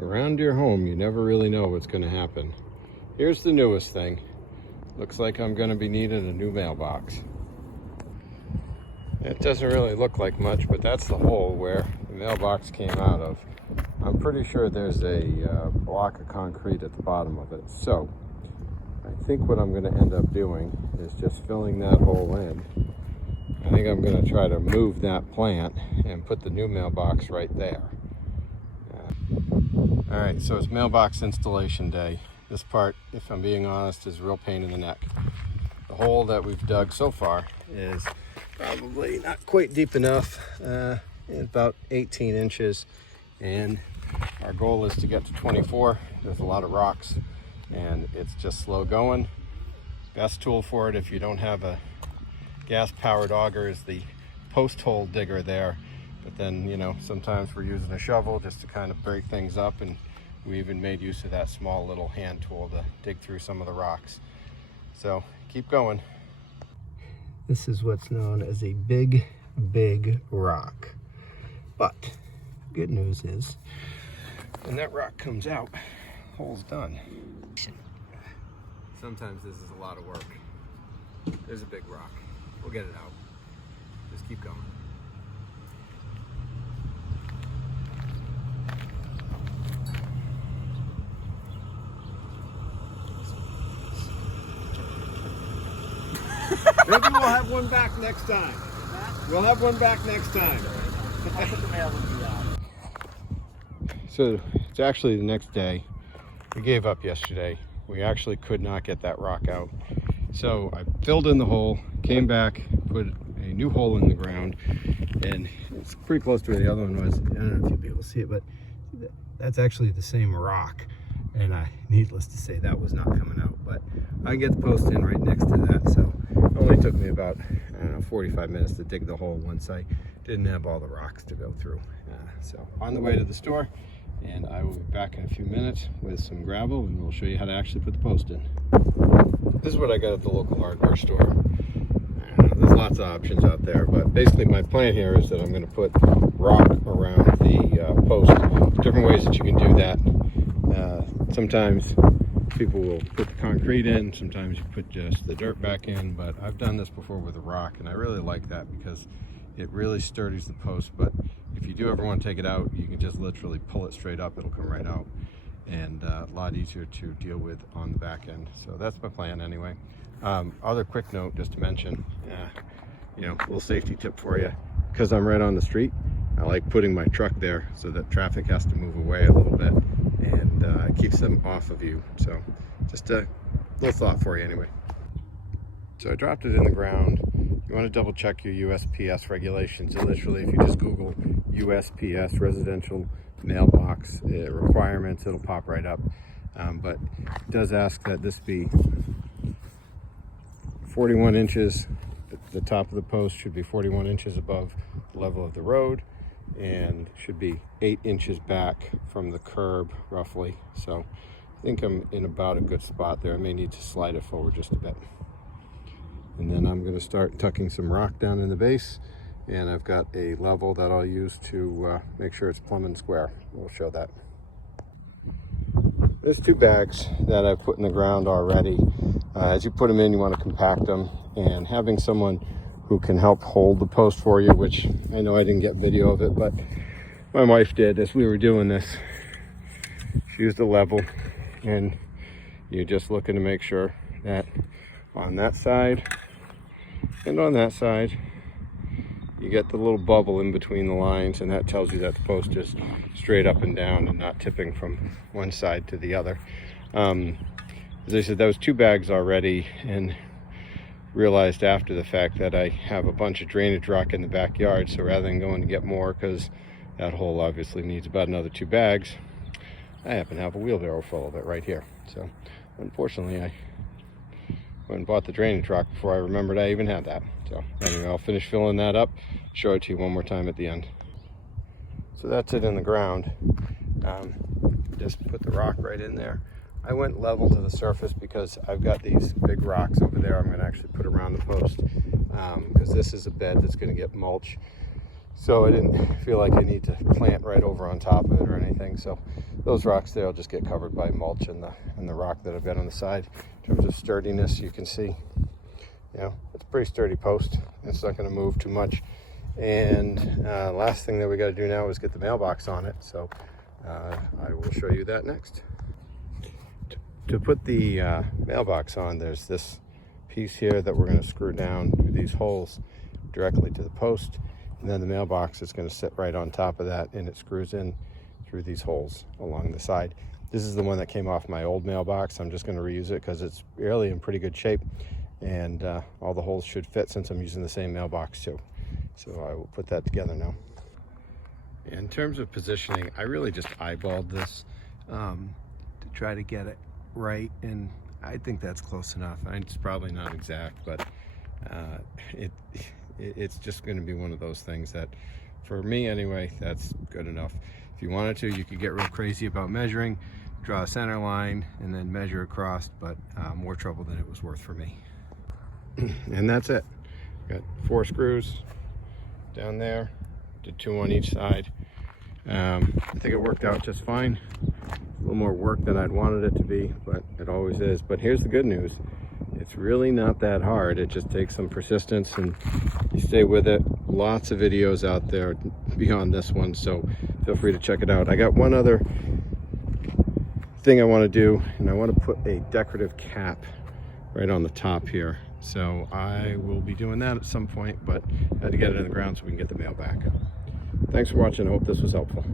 Around your home, you never really know what's going to happen. Here's the newest thing. Looks like I'm going to be needing a new mailbox. It doesn't really look like much, but that's the hole where the mailbox came out of. I'm pretty sure there's a block of concrete at the bottom of it. So I think what I'm going to end up doing is just filling that hole in. I think I'm going to try to move that plant and put the new mailbox right there. All right, so it's mailbox installation day. This part, if I'm being honest, is a real pain in the neck. The hole that we've dug so far is probably not quite deep enough, about 18 inches. And our goal is to get to 24. There's a lot of rocks and it's just slow going. Best tool for it if you don't have a gas-powered auger is the post hole digger there. But then, you know, sometimes we're using a shovel just to kind of break things up, and we even made use of that small little hand tool to dig through some of the rocks. So keep going. This is what's known as a big rock. But good news is when that rock comes out, hole's done. Sometimes this is a lot of work. There's a big rock. We'll get it out. Just keep going. Maybe we'll have one back next time. We'll have one back next time. So it's actually the next day. We gave up yesterday. We actually could not get that rock out. So I filled in the hole, came back, put a new hole in the ground, and it's pretty close to where the other one was. I don't know if you'll be able to see it, but that's actually the same rock. And needless to say, that was not coming out, but I get the post in right next to that. So it only took me about, I don't know, 45 minutes to dig the hole once I didn't have all the rocks to go through. So on the way to the store, and I will be back in a few minutes with some gravel, and we'll show you how to actually put the post in. This is what I got at the local hardware store. There's lots of options out there, but basically my plan here is that I'm going to put rock around the post. Different ways that you can do that. Sometimes people will put the concrete in, sometimes you put just the dirt back in, but I've done this before with a rock, and I really like that because it really sturdies the post. But if you do ever want to take it out, you can just literally pull it straight up, it'll come right out, and a lot easier to deal with on the back end. So that's my plan anyway. Other quick note just to mention, you know, little safety tip for you, because I'm right on the street, I like putting my truck there so that traffic has to move away a little bit, and it keeps them off of you. So just a little thought for you anyway. So I dropped it in the ground. You want to double check your USPS regulations, and literally if you just Google USPS residential mailbox requirements, it'll pop right up. But it does ask that this be 41 inches. The top of the post should be 41 inches above the level of the road, and should be 8 inches back from the curb roughly. So I think I'm in about a good spot there. I may need to slide it forward just a bit. And then I'm going to start tucking some rock down in the base, and I've got a level that I'll use to make sure it's plumb and square. We'll show that. There's 2 bags that I've put in the ground already. As you put them in, you want to compact them, and having someone who can help hold the post for you, which I know I didn't get video of it, but my wife did as we were doing this. She used a level, and you're just looking to make sure that on that side and on that side you get the little bubble in between the lines, and that tells you that the post is straight up and down and not tipping from one side to the other. As I said, that was 2 bags already, and realized after the fact that I have a bunch of drainage rock in the backyard, so rather than going to get more, because that hole obviously needs about another 2 bags, I happen to have a wheelbarrow full of it right here. So unfortunately I went and bought the drainage rock before I remembered I even had that. So anyway, I'll finish filling that up, show it to you one more time at the end. So that's it in the ground. Just put the rock right in there. I went level to the surface because I've got these big rocks over there I'm going to actually put around the post, because this is a bed that's going to get mulch So I didn't feel like I need to plant right over on top of it or anything. So those rocks there will just get covered by mulch and the rock that I've got on the side. In terms of sturdiness, you can see, you know, it's a pretty sturdy post. It's not going to move too much. And last thing that we got to do now is get the mailbox on it. So I will show you that next. To put the mailbox on, there's this piece here that we're going to screw down through these holes directly to the post. And then the mailbox is going to sit right on top of that, and it screws in through these holes along the side. This is the one that came off my old mailbox. I'm just going to reuse it because it's really in pretty good shape, and all the holes should fit since I'm using the same mailbox too. So I will put that together now. In terms of positioning, I really just eyeballed this to try to get it right, and I think that's close enough. It's probably not exact, but it's just going to be one of those things that, for me anyway, that's good enough. If you wanted to, you could get real crazy about measuring, draw a center line, and then measure across, but more trouble than it was worth for me. And that's it. Got 4 screws down there, did 2 on each side. I think it worked out just fine. A little more work than I'd wanted it to be, but it always is. But here's the good news. It's really not that hard. It just takes some persistence and you stay with it. Lots of videos out there beyond this one, so feel free to check it out. I got one other thing I want to do, and I want to put a decorative cap right on the top here. So I will be doing that at some point, but I had to get it in the ground so we can get the mail back. Thanks for watching. I hope this was helpful.